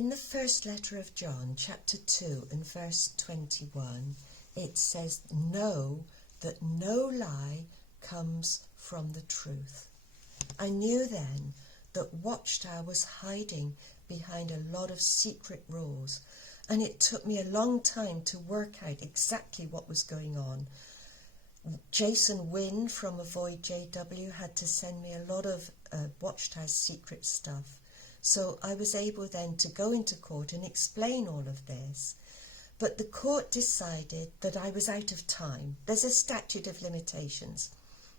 In the first letter of John, chapter 2 and verse 21, it says, "Know that no lie comes from the truth." I knew then that Watchtower was hiding behind a lot of secret rules, and it took me a long time to work out exactly what was going on. Jason Wynne from Avoid JW had to send me a lot of Watchtower's secret stuff. So I was able then to go into court and explain all of this. But the court decided that I was out of time. There's a statute of limitations.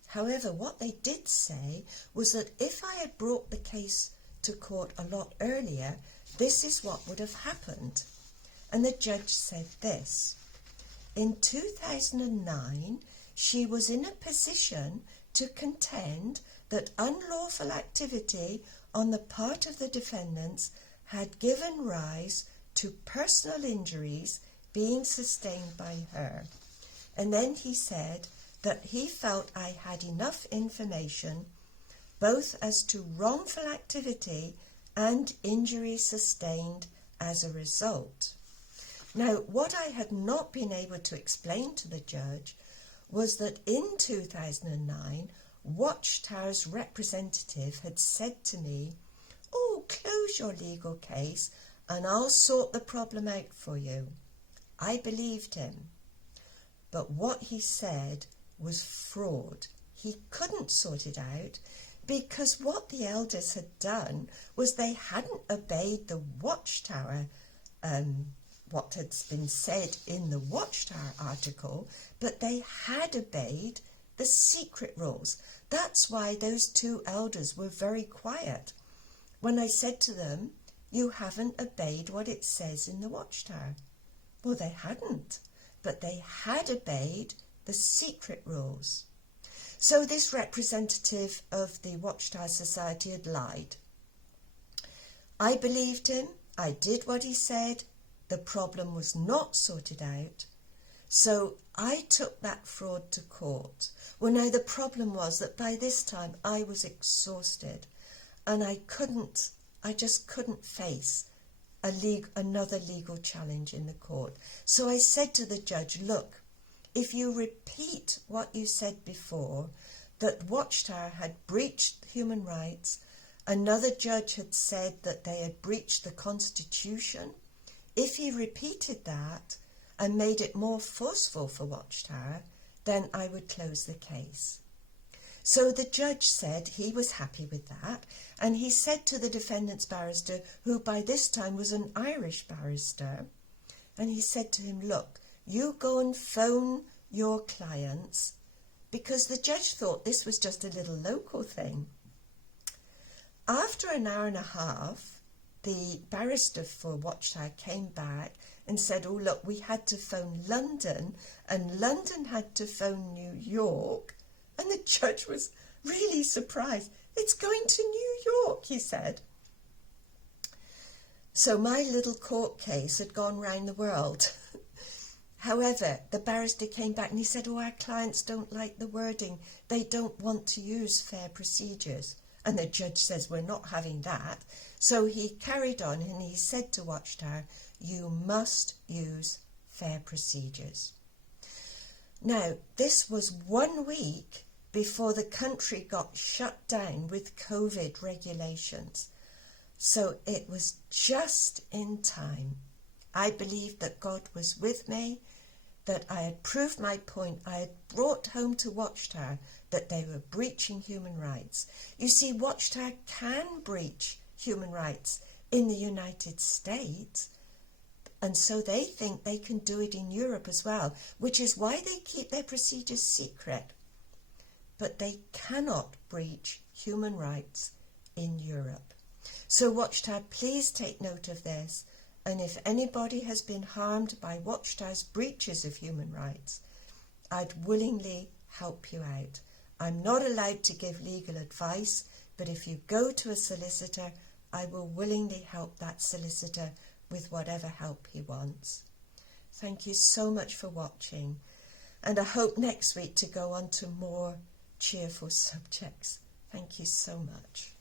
However, what they did say was that if I had brought the case to court a lot earlier, this is what would have happened. And the judge said this: in 2009, she was in a position to contend that unlawful activity on the part of the defendants had given rise to personal injuries being sustained by her. And then he said that he felt I had enough information both as to wrongful activity and injury sustained as a result. Now, what I had not been able to explain to the judge was that in 2009, Watchtower's representative had said to me, "Oh, close your legal case and I'll sort the problem out for you." I believed him. But what he said was fraud. He couldn't sort it out because what the elders had done was they hadn't obeyed the Watchtower, what had been said in the Watchtower article, but they had obeyed the secret rules. That's why those two elders were very quiet. When I said to them, "You haven't obeyed what it says in the Watchtower." Well, they hadn't, but they had obeyed the secret rules. So this representative of the Watchtower Society had lied. I believed him. I did what he said. The problem was not sorted out. So I took that fraud to court. Well, now the problem was that by this time I was exhausted and I just couldn't face another legal challenge in the court. So I said to the judge, "Look, if you repeat what you said before, that Watchtower had breached human rights, another judge had said that they had breached the Constitution, if he repeated that and made it more forceful for Watchtower, then I would close the case." So the judge said he was happy with that, and he said to the defendant's barrister, who by this time was an Irish barrister, and he said to him, "Look, you go and phone your clients," because the judge thought this was just a little local thing. After an hour and a half, the barrister for Watchtower came back and said, "Oh, look, we had to phone London, and London had to phone New York." And the judge was really surprised. "It's going to New York," he said. So my little court case had gone round the world. However, the barrister came back and he said, "Oh, our clients don't like the wording. They don't want to use fair procedures." And the judge says, "We're not having that." So he carried on and he said to Watchtower, "You must use fair procedures." Now, this was 1 week before the country got shut down with COVID regulations. So it was just in time. I believed that God was with me, that I had proved my point. I had brought home to Watchtower that they were breaching human rights. You see, Watchtower can breach human rights in the United States, and so they think they can do it in Europe as well, which is why they keep their procedures secret. But they cannot breach human rights in Europe. So Watchtower, please take note of this. And if anybody has been harmed by Watchtower's breaches of human rights, I'd willingly help you out. I'm not allowed to give legal advice, but if you go to a solicitor, I will willingly help that solicitor with whatever help he wants. Thank you so much for watching, and I hope next week to go on to more cheerful subjects. Thank you so much.